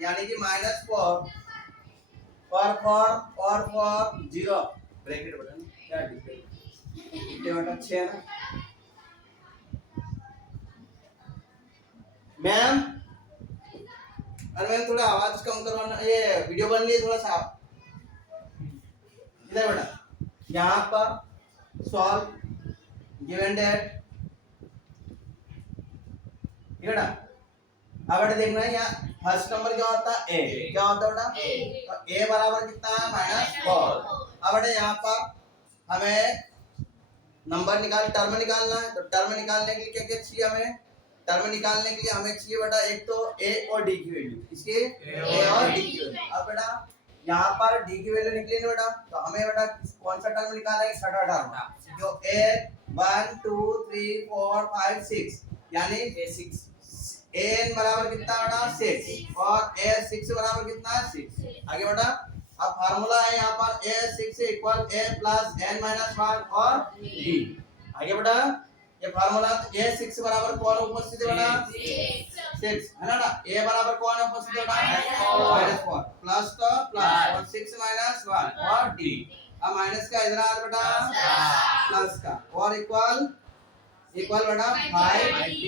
यानी कि -4 zero bracket button क्या डिफरेंट बटन 6 है ना मैम। अरे मैम थोड़ा आवाज कम करवाना, ये वीडियो बन रही है थोड़ा सा इधर बेटा। यहाँ पर सॉल्व गिवन डेट बेटा। अब बेटा देखना है यहाँ फर्स्ट नंबर क्या होता है ए, क्या होता है बेटा तो ए बराबर कितना है -4। अब बेटा यहाँ पर हमें नंबर टर्म निकालना है, तो टर्म निकालने के लिए क्या क्या चाहिए हमें, टर्म निकालने के लिए हमें चाहिए बेटा एक तो ए और डी की वैल्यू, इसके ए और डी की वैल्यू। अब बेटा यहाँ पर डी की वैल्यू निकली ना बेटा, तो हमें बेटा कौन सा टर्म निकालना है, छठा टर्म जो ए 1 2 3 4 5 6 यानी ए6 एन बराबर कितना बेटा 6 और ए 6 बराबर कितना है 6। आगे बेटा अब फार्मूला है यहाँ पर a6 equal a plus n minus 1 और d। आगे बेटा ये फार्मूला a6 बराबर कौन उपस्थित है बेटा 6 है ना, a बराबर कौन उपस्थित है बेटा -4 प्लस का प्लस और 6 माइनस 1 और d। अब माइनस का इधर आ बेटा प्लस का और इक्वल बेटा 5d।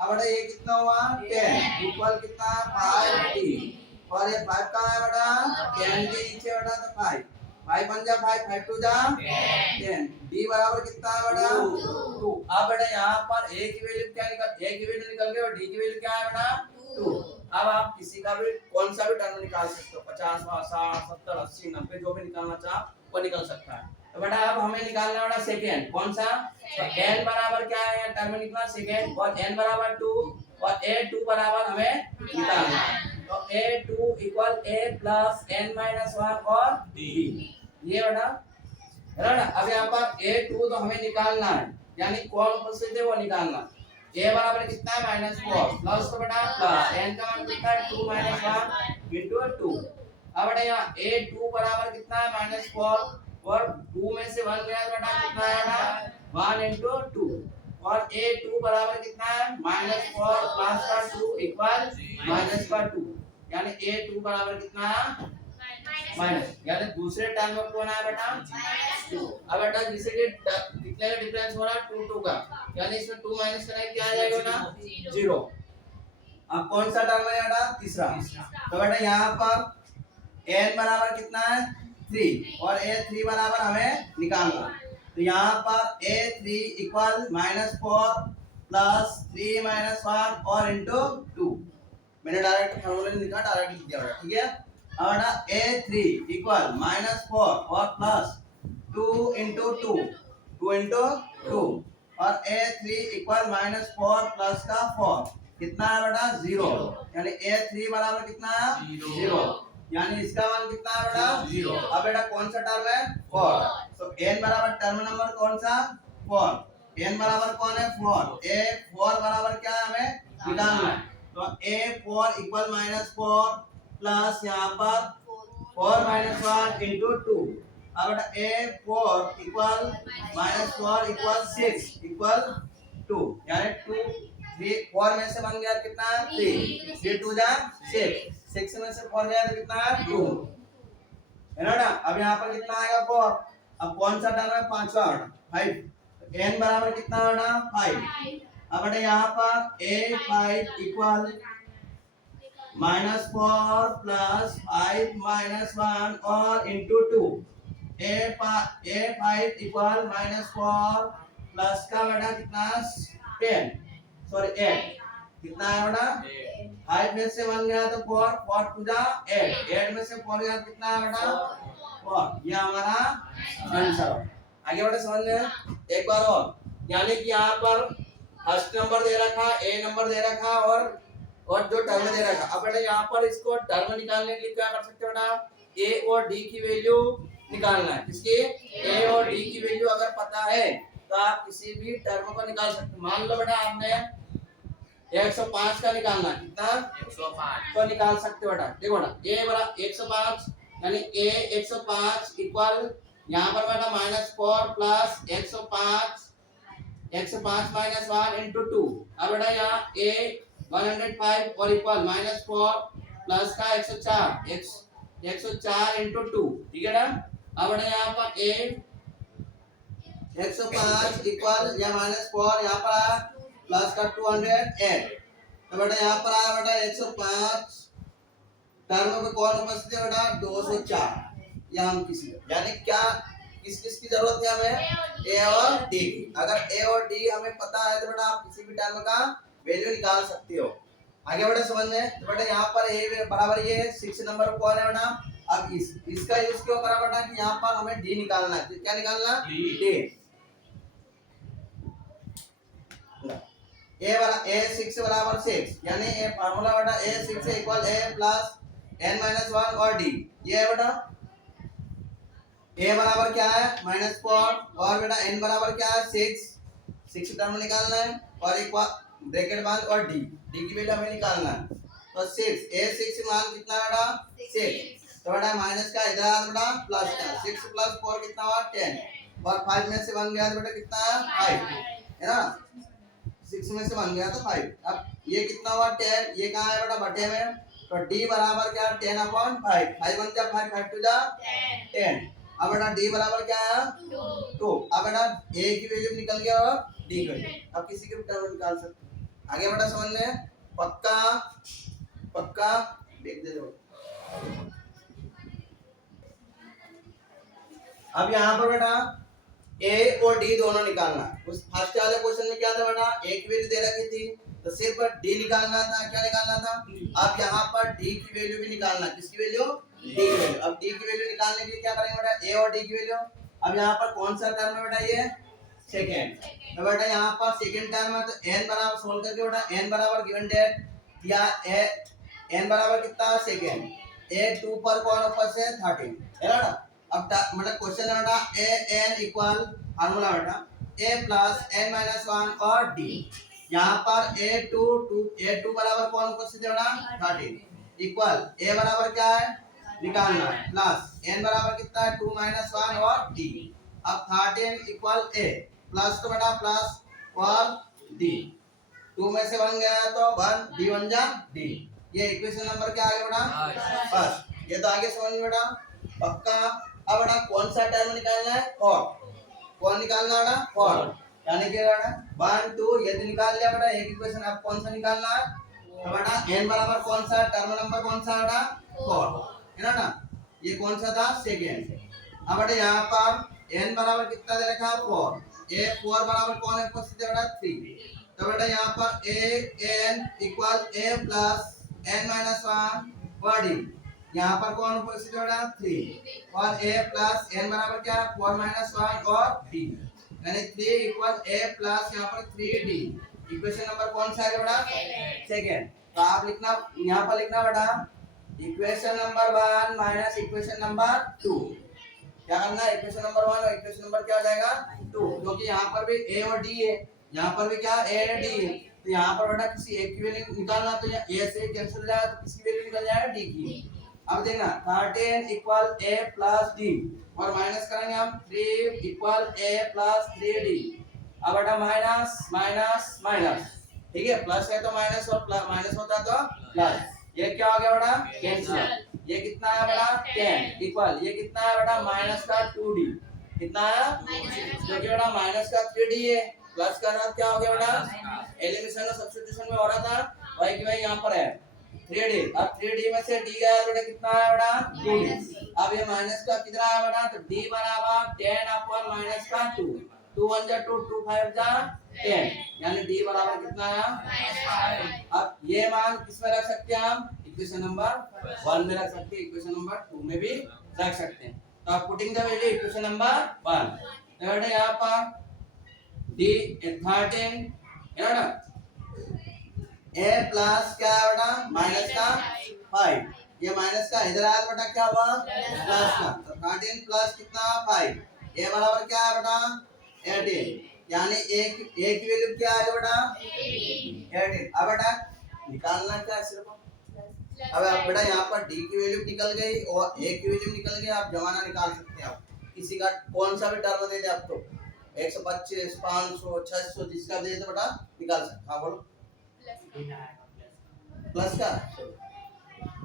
अब बेटा ये कितना हुआ 10 इक्वल कितना 5d और ये 5 कहाँ है बेटा 10 के नीचे बेटा तो 5 5 1 जा 5 5 2 जा 10 d बराबर कितना है बेटा 2। अब बेटा यहाँ पर a की वैल्यू क्या निकल a की वैल्यू निकल गई और d की वैल्यू क्या है बेटा 2। अब आप किसी का भी कौन सा भी टर्म निकाल सकते हो 50 60 70 80 90 जो भी निकालना चाहो वो निकल सकता है। तो बेटा अब हमें निकालना है बेटा सेकंड कौन सा n बराबर क्या है टर्म निकला सेकंड और n बराबर 2 और a2 बराबर हमें निकालना है। तो a2 equal a plus n minus 1 और d ये बेटा है ना। अब यहाँ पर a2 तो हमें निकालना है यानी कौन उपस्थित है वो निकालना। a बराबर कितना है -4 प्लस तो बेटा प्लस n का मान कितना है 2 1 into 2। अब बेटा यहाँ a2 बराबर कितना है -4 और 2 में से 1 गया तो बेटा कितना आएगा 1 into 2 और a2 बराबर कितना है -4 प्लस का 2 इक्वल माइनस का 2 यानी a2 बराबर कितना है माइनस यानी दूसरे टर्म में कौन है बेटा 2। अब बेटा जिसे कि कितने का डिफरेंस हो रहा है 2 2 का यानी इसमें 2 माइनस करना है क्या आ जाएगा ना 0। अब कौन सा टर्म है बेटा तीसरा। तो बेटा यहाँ पर n बराबर कितना है 3 और a3 बराबर हमें निकालना। तो यहाँ पर a3 इक्वल -4 प्लस 3 1 और इंटू 2 मैंने डायरेक्ट फॉर्मूला नहीं लिखा डायरेक्ट लिख दिया ठीक है। अब a3 इक्वल -4 और प्लस 2 इंटू 2 इंटू 2 और a3 इक्वल -4 प्लस का 4 कितना है बेटा 0 यानी a3 बराबर कितना है 0 यानी इसका मान कितना है बेटा 0। अब बेटा कौन सा टर्म है 4 तो n बराबर टर्म नंबर कौन सा 4 n बराबर कौन है 4 a4 बराबर क्या है हमें निकालना है। तो a4 इक्वल -4 प्लस यहाँ पर 4 1 इंटू 2। अब बेटा a4 इक्वल -4 इक्वल 6 इक्वल 2 यानी 2 3 4 में से 1 गया कितना 3 3 2 जा 6 में से 4 गया तो कितना है 2 है ना। अब यहाँ पर कितना आएगा 4। अब कौन सा टर्म है पांचवा 5 n बराबर कितना बेटा 5। अब बेटा यहाँ पर a5 इक्वल -4 प्लस 5 1 और इंटू 2 a5 इक्वल -4 प्लस का बेटा कितना 10 सॉरी 8 कितना है बेटा 5 में से 1 गया तो 4 4 2 जा 8 8 में से 4 गया कितना है बेटा 4 ये हमारा आंसर। आगे बेटा समझ में एक बार और यानी कि यहाँ पर फर्स्ट नंबर दे रखा ए नंबर दे रखा और जो टर्म दे रखा। अब बेटा यहाँ पर इसको टर्म निकालने के लिए क्या कर सकते हो बेटा ए और डी की वैल्यू निकालना है। किसकी ए और डी की वैल्यू अगर पता है तो आप किसी भी टर्म को निकाल सकते हो। मान लो बेटा आपने 105 का निकालना है कितना 105 तो निकाल सकते हो बेटा। देखो बेटा ए बराबर 105 यानी ए 105 इक्वल यहाँ पर बेटा -4 प्लस 105 -1 इंटू 2। अब बेटा यहाँ ए 105 और इक्वल -4 प्लस का 104 104 इंटू 2, ठीक है ना। अब बेटा यहाँ पर ए 105 इक्वल या -4 यहाँ पर आया प्लस का 208, तो बेटा यहाँ पर आया बेटा 105 टर्म में कौन उपस्थित है बेटा 204, या हम किसी यानी क्या किस किस की जरूरत है हमें ए और डी की। अगर ए और डी हमें पता है तो बेटा आप किसी भी टर्म का वैल्यू निकाल सकते हो। आगे बेटा समझ में, तो बेटा यहाँ पर ए बराबर ये 6 नंबर कौन है बेटा, अब इसका यूज क्यों करा बेटा कि यहाँ पर हमें डी निकालना है। क्या निकालना, डी। ए 6 बराबर 6 यानी ए फार्मूला बेटा ए 6 इक्वल ए प्लस n-1 और डी। ये है बेटा ए बराबर क्या है -4 और बेटा n बराबर क्या है 6 टर्म निकालना है और एक ब्रैकेट बांध और डी की वैल्यू हमें निकालना है। तो 6 ए 6 मान कितना बेटा 6, तो बेटा माइनस का इधर आ बेटा प्लस का 6 प्लस 4 कितना हुआ 10 और 5 में से 1 गया तो बेटा कितना है 5 है ना, 6 में से 1 गया तो 5। अब ये कितना हुआ 10, ये कहाँ है बेटा बटे में, तो d बराबर क्या 10/5, 5 1 जा 5 5 2 जा 10। अब बेटा d बराबर क्या है 2। अब बेटा a की वैल्यू निकल गया और d की वैल्यू, अब किसी के भी टर्म निकाल सकते हैं। आगे बेटा समझ में पक्का देख दे दो। अब यहाँ पर बेटा ए और डी दोनों निकालना। उस फर्स्ट वाले क्वेश्चन में क्या था बेटा ए की वैल्यू दे रखी थी तो सिर्फ डी निकालना था। क्या निकालना था, अब यहाँ पर डी की वैल्यू भी निकालना। किसकी वैल्यू, डी की वैल्यू। अब डी की वैल्यू निकालने के लिए क्या करेंगे बेटा ए और डी की वैल्यू। अब यहाँ पर कौन सा टर्म है बेटा ये सेकेंड, तो बेटा यहाँ पर सेकेंड टर्म है तो n बराबर सोल्व करके बेटा n बराबर गिवन डेट या n बराबर कितना सेकेंड, ए 2 पर कौन उपस्थित है 13 है ना। अब मतलब क्वेश्चन है बेटा ए एन इक्वल फार्मूला बेटा ए प्लस n-1 और d। यहाँ पर a2 बराबर कौन उपस्थित है बेटा 13 इक्वल a बराबर क्या है निकालना प्लस n बराबर कितना है 2-1 और d। अब 13 इक्वल a प्लस तो बेटा प्लस और d, 2 में से 1 गया तो 1 d 1 जा d। ये इक्वेशन नंबर क्या आ गया बेटा बस, ये तो आगे समझ बेटा पक्का। अब बेटा कौन सा टर्म निकालना है 4, कौन निकालना है बेटा 4 यानी कि बेटा 1 2 ये तो निकाल लिया बेटा एक इक्वेशन। अब कौन सा निकालना है तो बेटा n बराबर कौन सा टर्म नंबर कौन सा बेटा 4 है ना, ये कौन सा था सेकेंड। अब बेटा यहाँ पर n बराबर कितना दे रखा है 4, a 4 बराबर कौन है उपस्थित है बेटा 3, तो बेटा यहाँ पर a n equal a plus n-1 और d। यहाँ पर कौन उपस्थित है बेटा 3 और a प्लस n बराबर क्या है 4-1 और d यानी 3 इक्वल a प्लस यहाँ पर 3d। इक्वेशन नंबर कौन सा है बेटा सेकेंड। तो आप लिखना यहाँ पर लिखना बेटा equation number 1 minus equation number 2। क्या करना है इक्वेशन नंबर 1 और इक्वेशन नंबर क्या हो जाएगा 2, क्योंकि यहाँ पर भी a और d है, यहाँ पर भी क्या a और d है। तो यहाँ पर बेटा किसी एक की वैल्यू निकालना तो a से कैंसिल हो जाएगा तो किसकी वैल्यू निकल जाएगा d की। अब देखना 13 इक्वल a प्लस d और माइनस करेंगे हम 3 इक्वल a प्लस 3d। अब बेटा माइनस माइनस माइनस, ठीक है प्लस है तो माइनस और माइनस होता तो प्लस, ये क्या हो गया बेटा कैंसिल। ये कितना है बेटा 10 इक्वल ये कितना है बेटा माइनस का 2d, कितना है क्योंकि बेटा माइनस का 3d है, प्लस का अर्थ क्या हो गया बेटा एलिमिनेशन और सब्स्टिट्यूशन में हो रहा था वही की वही यहाँ पर है 3d। अब 3d में से d गया बेटा कितना है बेटा 2d। अब ये माइनस का कितना है बेटा तो d बराबर 10 अपॉन माइनस का 2, 2 1 जा 2 2 5 जा 10 यानी d बराबर कितना है। अब ये मान किस में रख सकते हैं हम इक्वेशन नंबर 1 में रख सकते हैं, इक्वेशन नंबर 2 में भी रख सकते हैं। तो आप putting the value equation number 1 तो बेटा यहाँ पर d 13 है ना a प्लस क्या है बेटा माइनस का 5, ये माइनस का इधर आया बेटा क्या हुआ प्लस का, तो 13 प्लस कितना 5 a बराबर क्या है बेटा 18 यानी एक की वैल्यू क्या है बेटा 18। अब बेटा निकालना क्या सिर्फ, अब बेटा यहाँ पर d की वैल्यू निकल गई और a की वैल्यू निकल गई। आप जमाना निकाल सकते हैं, आप किसी का कौन सा भी टर्म दे दे आपको 125 500 600 जिसका दे तो बेटा निकाल सकते। हाँ बोलो प्लस का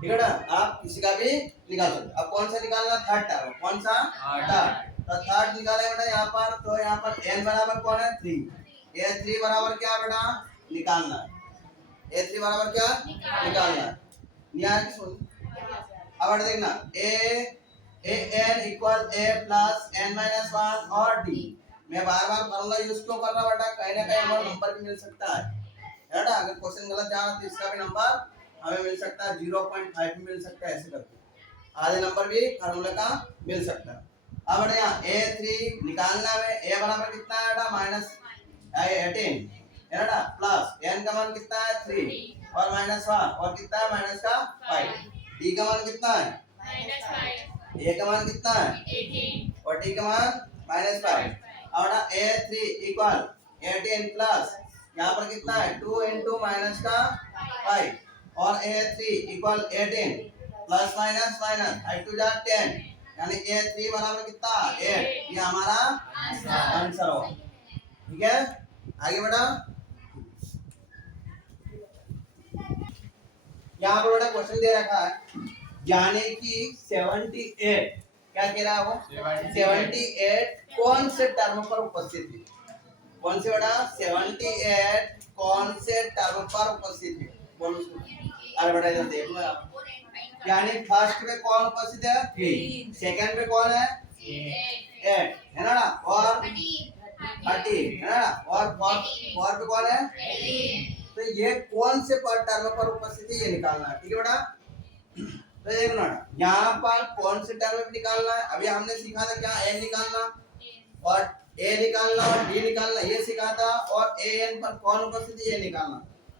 ठीक है ना, आप किसी का भी निकाल सकते। अब कौन सा निकालना, थर्ड टर्म, कौन सा थर्ड, तो थर्ड निकाले बेटा यहाँ पर, तो यहाँ पर n बराबर कौन है 3, a3 बराबर क्या बेटा निकालना है, a3 बराबर क्या निकालना है, यहाँ की सुन। अब देखना a n equal a plus n minus 1 और d, मैं बार बार फार्मूला यूज क्यों कर रहा बेटा, कहीं ना कहीं हमें नंबर भी मिल सकता है ना, अगर क्वेश्चन गलत जा रहा तो इसका भी नंबर हमें मिल सकता है, 0.5 भी मिल सकता है, ऐसे करके आधे नंबर भी फार्मूले का मिल सकता है। अब बेटा यहाँ a3 निकालना है, a बराबर कितना है बेटा -18 है ना, प्लस n का मान कितना है 3 और -1 और कितना है माइनस का 5, d का मान कितना है -5, a का मान कितना है 18 और d का मान -5। अब बेटा a3 इक्वल 18 प्लस यहाँ पर कितना है 2 इंटू माइनस का 5 और a3 equal 18 plus minus minus 5 टू जा 10, यानी a3 बराबर कितना 8, ये हमारा आंसर हो। ठीक है, आगे बढ़ा। यहाँ पर बड़ा क्वेश्चन दे रखा है, यानी कि 78, क्या कह रहा है वो 78 कौन से टर्म पर उपस्थित है, कौन से बड़ा 78 कौन से टर्म पर उपस्थित है, बोलो। अरे बेटा इधर देख लो आप, यानी फर्स्ट पे कौन उपस्थित है 3, सेकंड पे कौन है 8 है ना, और 30 है ना, और फोर्थ पे कौन है 18। तो ये कौन से टर्म पर उपस्थित है ये निकालना है। ठीक है बेटा, तो देखना यहाँ पर कौन से टर्म पे निकालना है, अभी हमने सीखा था क्या n निकालना और a निकालना और d निकालना ये सीखा था, और an पर कौन उपस्थित है ये निकालना।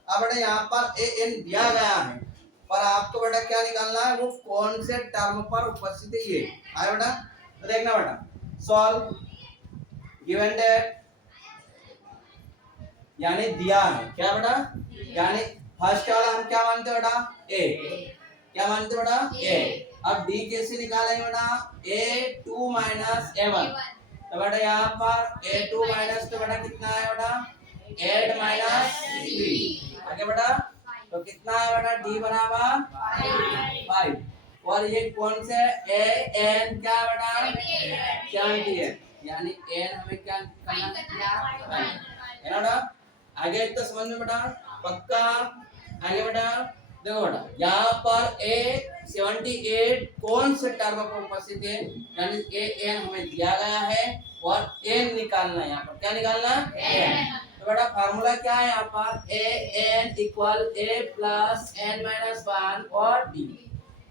अब बेटा यहाँ पर an दिया गया है, पर आपको बेटा क्या निकालना है, वो कौन से टर्म पर उपस्थित है ये आया बेटा। तो देखना बेटा, सॉल्व गिवन दैट, यानी दिया है क्या बेटा, यानी फर्स्ट वाला हम क्या मानते हैं बेटा a, क्या मानते बेटा a। अब d कैसे निकालेंगे बेटा, a2 माइनस a1, तो बेटा यहाँ पर a2 माइनस तो बेटा कितना है बेटा 8 माइनस 3, आगे बेटा तो कितना है बेटा d बराबर 5, और ये कौन से an क्या बेटा 78, यानी n हमें क्या करना है ना बेटा। आगे इतना समझ में बेटा पक्का। आगे बेटा देखो बेटा यहाँ पर a78 कौन से टर्म पर उपस्थित है, यानी an हमें दिया गया है और n निकालना है, यहाँ पर क्या निकालना है n। तो बेटा फार्मूला क्या है यहाँ पर an equal a plus n minus 1 और d।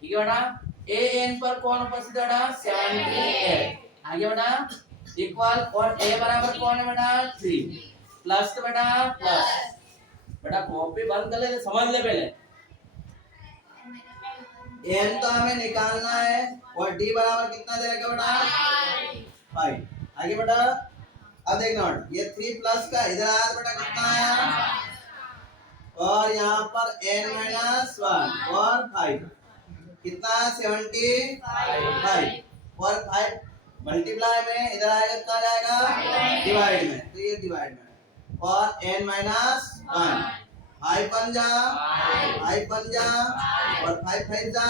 ठीक है बेटा an पर कौन उपस्थित है बेटा 78, आगे बेटा इक्वल और a बराबर कौन है बेटा 3 प्लस तो बेटा प्लस, बेटा कॉपी बंद कर ले, समझ ले पहले, n तो हमें निकालना है और d बराबर कितना दे रखा बेटा 5। आगे बेटा अब देखना बेटा ये 3 प्लस का इधर आया बेटा कितना आया, और यहाँ पर n माइनस 1 और 5 कितना 75 और 5 मल्टीप्लाई में इधर आएगा कितना जाएगा डिवाइड में, तो ये डिवाइड में और n माइनस 1 5 पंजा 5 पंजा और 5 5 जा,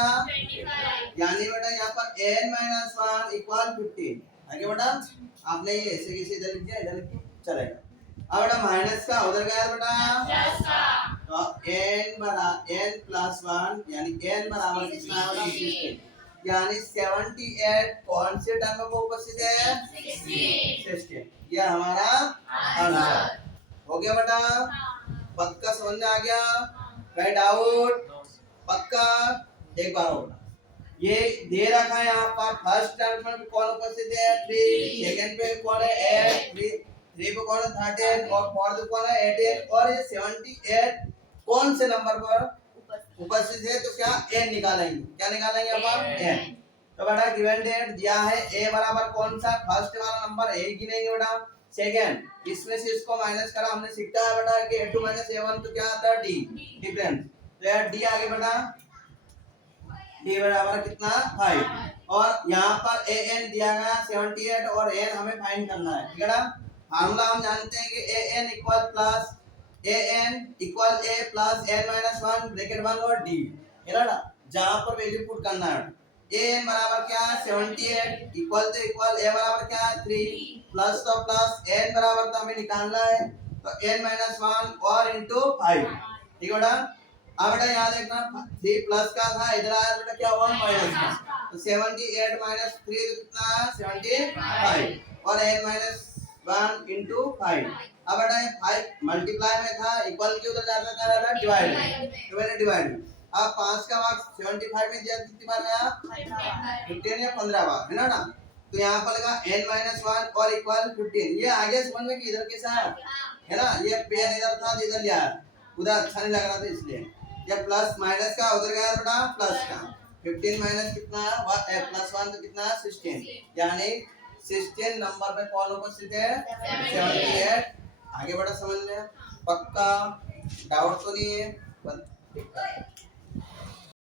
यानी बेटा यहाँ पर n माइनस 1 इक्वल 15। आगे बेटा आपने ये ऐसे कैसे इधर लिख दिया, इधर लिख चलेगा। अब बेटा माइनस का उधर गया बेटा, तो n बराबर n प्लस 1 यानी n बराबर कितना है 16, यानी 78 कौन से टर्म में उपस्थित है 16, ये हमारा आंसर हो गया बेटा। पक्का समझ में आ गया, कहीं डाउट पक्का। एक बार होगा ये दे रखा है यहाँ पर फर्स्ट टर्म में कौन उपस्थित है 3, सेकंड पे कौन है 8, 3 पे कौन है 13 और फोर्थ पे कौन है 18, और ये 78 कौन से नंबर पर उपस्थित है, तो क्या n निकालेंगे, क्या निकालेंगे यहाँ पर n। तो बेटा गिवन डेट दिया है a बराबर कौन सा फर्स्ट वाला नंबर a गिनेंगे बेटा, सेकंड इसमें से इसको माइनस करा, हमने सीखा है बेटा कि a2 माइनस a1 तो क्या आता है d डिफरेंस, तो यार d आगे बेटा d बराबर कितना 5, और यहाँ पर an दिया गया 78 और n हमें फाइंड करना है। ठीक है ना, फार्मूला हम जानते हैं कि an equal plus an equal a plus n minus 1 bracket 1 और d है ना, जहां पर वैल्यू पुट करना है। ए एन बराबर क्या है 78 इक्वल टू इक्वल ए बराबर क्या है 3 प्लस तो प्लस एन बराबर तो हमें निकालना है तो n माइनस 1 और इनटू 5 ठीक है बेटा। अब बेटा याद रखना 3 प्लस का था इधर आया बेटा क्या हुआ माइनस का तो 78 माइनस 3 कितना है 75 और n माइनस 1 इनटू 5। अब बेटा 5 मल्टीप्लाई में था इक्वल के उधर जाता था डिवाइड तो मैंने डिवाइड अब 5 का भाग 75 में दिया कितनी बार आया 15 या 15 बार है ना। तो यहाँ पर लगा n माइनस 1 और इक्वल 15 ये आगे समझ में कि इधर कैसा है ना। ये पेन इधर था इधर लिया उधर अच्छा नहीं लग रहा था इसलिए ये प्लस माइनस का उधर गया बेटा प्लस का 15 माइनस कितना है प्लस 1 तो कितना है 16 यानी 16 नंबर पे कौन उपस्थित है 78। आगे बढ़ा समझ में पक्का डाउट तो नहीं है।